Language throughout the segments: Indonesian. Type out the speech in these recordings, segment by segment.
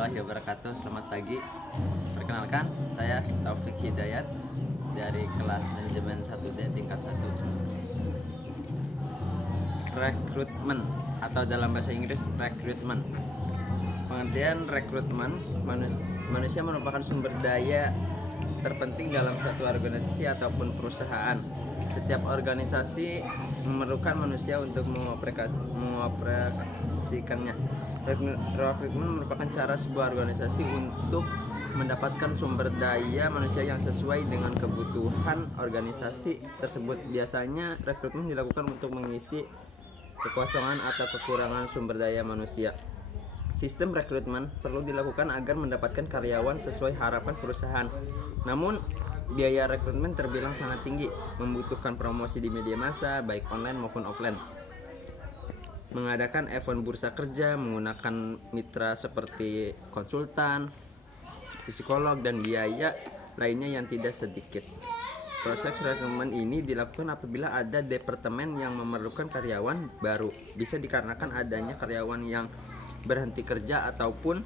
warahmatullahi wabarakatuh. Selamat pagi. Perkenalkan, saya Taufik Hidayat dari kelas manajemen 1D tingkat 1. Rekrutmen atau dalam bahasa Inggris rekrutmen. Pengertian rekrutmen, manusia merupakan sumber daya terpenting dalam suatu organisasi ataupun perusahaan. Setiap organisasi memerlukan manusia untuk mengoperasikannya. Rekrutmen merupakan cara sebuah organisasi untuk mendapatkan sumber daya manusia yang sesuai dengan kebutuhan organisasi tersebut. Biasanya rekrutmen dilakukan untuk mengisi kekosongan atau kekurangan sumber daya manusia. Sistem rekrutmen perlu dilakukan agar mendapatkan karyawan sesuai harapan perusahaan. Namun, biaya rekrutmen terbilang sangat tinggi, membutuhkan promosi di media massa, baik online maupun offline. Mengadakan event bursa kerja, menggunakan mitra seperti konsultan, psikolog, dan biaya lainnya yang tidak sedikit. Proses rekrutmen ini dilakukan apabila ada departemen yang memerlukan karyawan baru. Bisa dikarenakan adanya karyawan yang berhenti kerja ataupun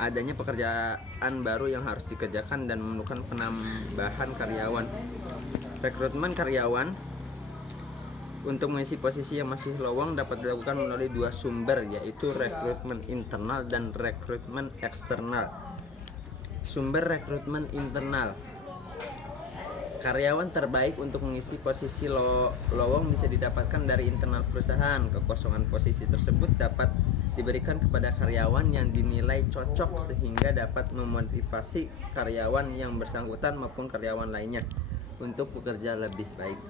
adanya pekerjaan baru yang harus dikerjakan dan memerlukan penambahan karyawan. Rekrutmen karyawan untuk mengisi posisi yang masih lowong dapat dilakukan melalui dua sumber, yaitu rekrutmen internal dan rekrutmen eksternal. Sumber rekrutmen internal. Karyawan terbaik untuk mengisi posisi lowong bisa didapatkan dari internal perusahaan. Kekosongan posisi tersebut dapat diberikan kepada karyawan yang dinilai cocok sehingga dapat memotivasi karyawan yang bersangkutan maupun karyawan lainnya untuk bekerja lebih baik.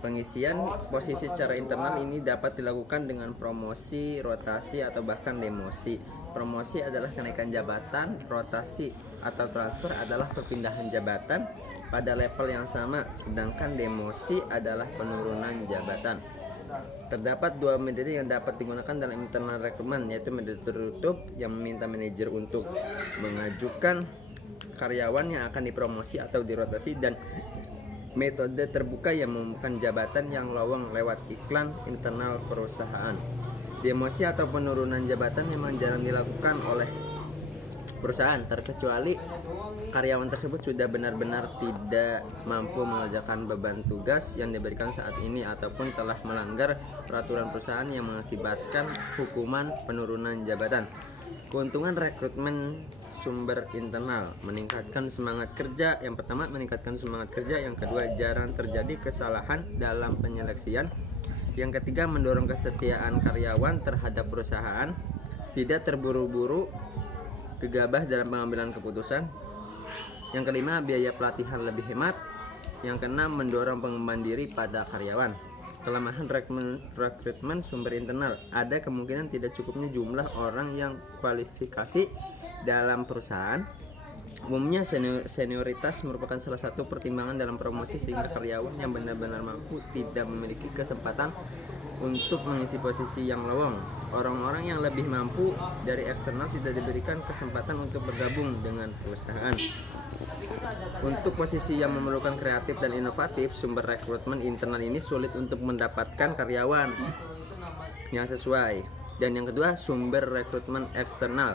Pengisian posisi secara internal ini dapat dilakukan dengan promosi, rotasi, atau bahkan demosi. Promosi adalah kenaikan jabatan, rotasi atau transfer adalah perpindahan jabatan pada level yang sama, sedangkan demosi adalah penurunan jabatan. Terdapat dua metode yang dapat digunakan dalam internal rekrutmen, yaitu metode tertutup yang meminta manajer untuk mengajukan karyawan yang akan dipromosi atau dirotasi, dan metode terbuka yang mengumumkan jabatan yang lowong lewat iklan internal perusahaan. Demosi atau penurunan jabatan memang jarang dilakukan oleh perusahaan, terkecuali karyawan tersebut sudah benar-benar tidak mampu mengerjakan beban tugas yang diberikan saat ini ataupun telah melanggar peraturan perusahaan yang mengakibatkan hukuman penurunan jabatan. Keuntungan rekrutmen sumber internal: meningkatkan semangat kerja. Yang pertama, meningkatkan semangat kerja. Yang kedua, jarang terjadi kesalahan dalam penyeleksian. Yang ketiga, mendorong kesetiaan karyawan terhadap perusahaan. Tidak terburu-buru, gegabah dalam pengambilan keputusan. Yang kelima, biaya pelatihan lebih hemat. Yang keenam, mendorong pengembangan diri pada karyawan. Kelemahan rekrutmen sumber internal: ada kemungkinan tidak cukupnya jumlah orang yang kualifikasi dalam perusahaan. Umumnya senioritas merupakan salah satu pertimbangan dalam promosi, sehingga karyawan yang benar-benar mampu tidak memiliki kesempatan untuk mengisi posisi yang lowong. Orang-orang yang lebih mampu dari eksternal tidak diberikan kesempatan untuk bergabung dengan perusahaan. Untuk posisi yang memerlukan kreatif dan inovatif, sumber rekrutmen internal ini sulit untuk mendapatkan karyawan yang sesuai. Dan yang kedua, sumber rekrutmen eksternal.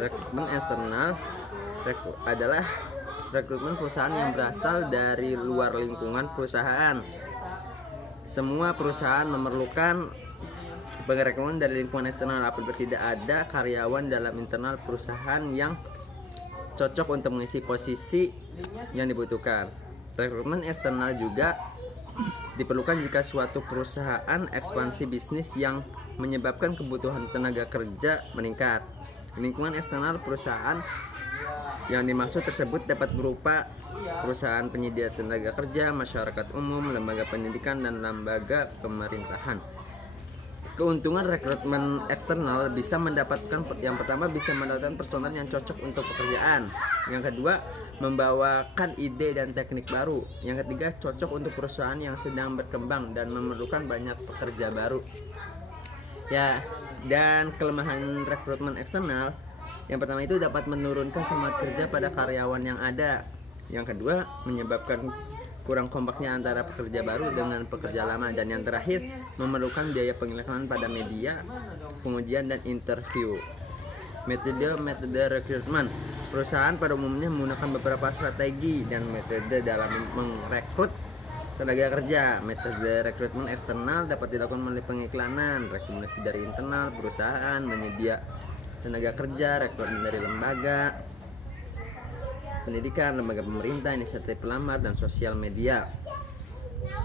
Rekrutmen eksternal adalah rekrutmen perusahaan yang berasal dari luar lingkungan perusahaan. Semua perusahaan memerlukan perekrutmen dari lingkungan eksternal apabila tidak ada karyawan dalam internal perusahaan yang cocok untuk mengisi posisi yang dibutuhkan. Rekrutmen eksternal juga diperlukan jika suatu perusahaan ekspansi bisnis yang menyebabkan kebutuhan tenaga kerja meningkat. Lingkungan eksternal perusahaan yang dimaksud tersebut dapat berupa perusahaan penyedia tenaga kerja, masyarakat umum, lembaga pendidikan, dan lembaga pemerintahan. Keuntungan rekrutmen eksternal bisa mendapatkan: yang pertama, bisa mendapatkan personal yang cocok untuk pekerjaan. Yang kedua, membawakan ide dan teknik baru. Yang ketiga, cocok untuk perusahaan yang sedang berkembang dan memerlukan banyak pekerja baru. Ya, dan kelemahan rekrutmen eksternal: yang pertama itu dapat menurunkan semangat kerja pada karyawan yang ada. Yang kedua, menyebabkan kurang kompaknya antara pekerja baru dengan pekerja lama. Dan yang terakhir, memerlukan biaya pengiklan pada media, pengujian, dan interview. Metode rekrutmen. Perusahaan pada umumnya menggunakan beberapa strategi dan metode dalam merekrut tenaga kerja. Metode rekrutmen eksternal dapat dilakukan melalui pengiklanan, rekomendasi dari internal perusahaan, menyedia tenaga kerja, rekrutmen dari lembaga pendidikan, lembaga pemerintah, inisiatif pelamar, dan sosial media.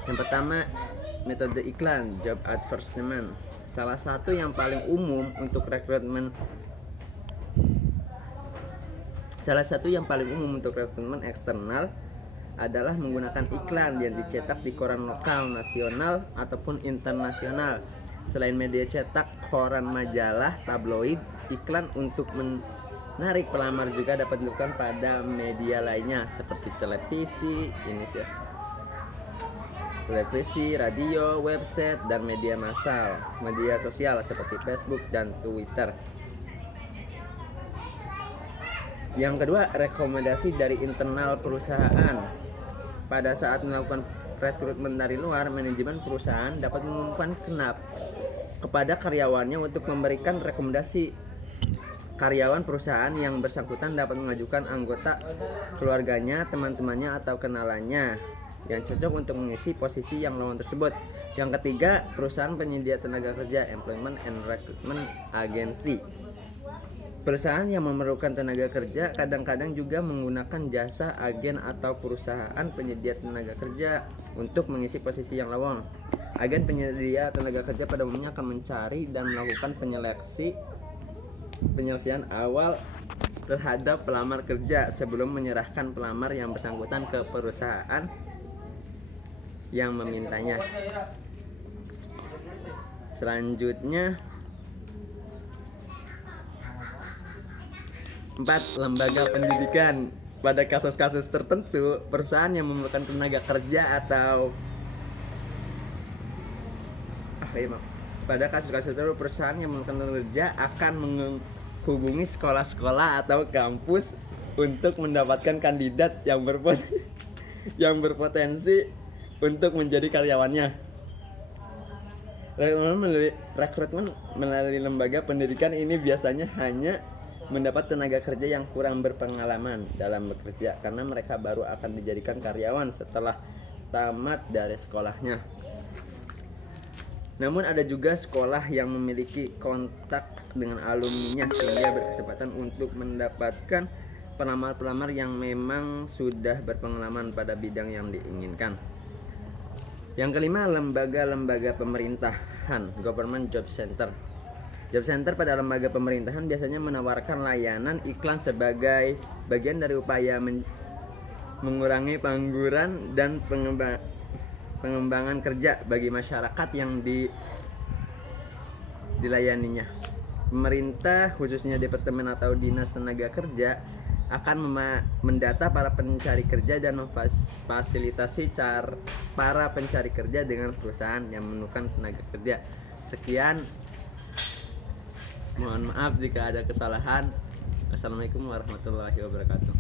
Yang pertama, metode iklan, job advertisement. Salah satu yang paling umum untuk rekrutmen eksternal adalah menggunakan iklan yang dicetak di koran lokal, nasional, ataupun internasional. Selain media cetak, koran, majalah, tabloid, iklan untuk menarik pelamar juga dapat dilakukan pada media lainnya seperti televisi, radio, website, dan media sosial seperti Facebook dan Twitter. Yang kedua, rekomendasi dari internal perusahaan. Pada saat melakukan rekrutmen dari luar, manajemen perusahaan dapat mengumumkan kepada karyawannya untuk memberikan rekomendasi. Karyawan perusahaan yang bersangkutan dapat mengajukan anggota keluarganya, teman-temannya, atau kenalannya yang cocok untuk mengisi posisi yang lowongan tersebut. Yang ketiga, perusahaan penyedia tenaga kerja, employment and recruitment agency. Perusahaan yang memerlukan tenaga kerja kadang-kadang juga menggunakan jasa agen atau perusahaan penyedia tenaga kerja untuk mengisi posisi yang lowong. Agen penyedia tenaga kerja pada umumnya akan mencari dan melakukan penyeleksian awal terhadap pelamar kerja sebelum menyerahkan pelamar yang bersangkutan ke perusahaan yang memintanya. Selanjutnya, 4. Lembaga pendidikan. Pada kasus-kasus tertentu, perusahaan yang memerlukan tenaga kerja perusahaan yang memerlukan tenaga kerja akan menghubungi sekolah-sekolah atau kampus untuk mendapatkan kandidat yang berpotensi untuk menjadi karyawannya. Rekrutmen melalui lembaga pendidikan ini biasanya hanya mendapat tenaga kerja yang kurang berpengalaman dalam bekerja karena mereka baru akan dijadikan karyawan setelah tamat dari sekolahnya. Namun ada juga sekolah yang memiliki kontak dengan alumninya sehingga berkesempatan untuk mendapatkan pelamar-pelamar yang memang sudah berpengalaman pada bidang yang diinginkan. Yang kelima, lembaga-lembaga pemerintahan, government job center. Job center pada lembaga pemerintahan biasanya menawarkan layanan iklan sebagai bagian dari upaya mengurangi pengangguran dan pengembangan kerja bagi masyarakat yang dilayaninya. Pemerintah, khususnya departemen atau dinas tenaga kerja, akan mendata para pencari kerja dan memfasilitasi para pencari kerja dengan perusahaan yang memerlukan tenaga kerja. Sekian. Mohon maaf jika ada kesalahan. Assalamualaikum warahmatullahi wabarakatuh.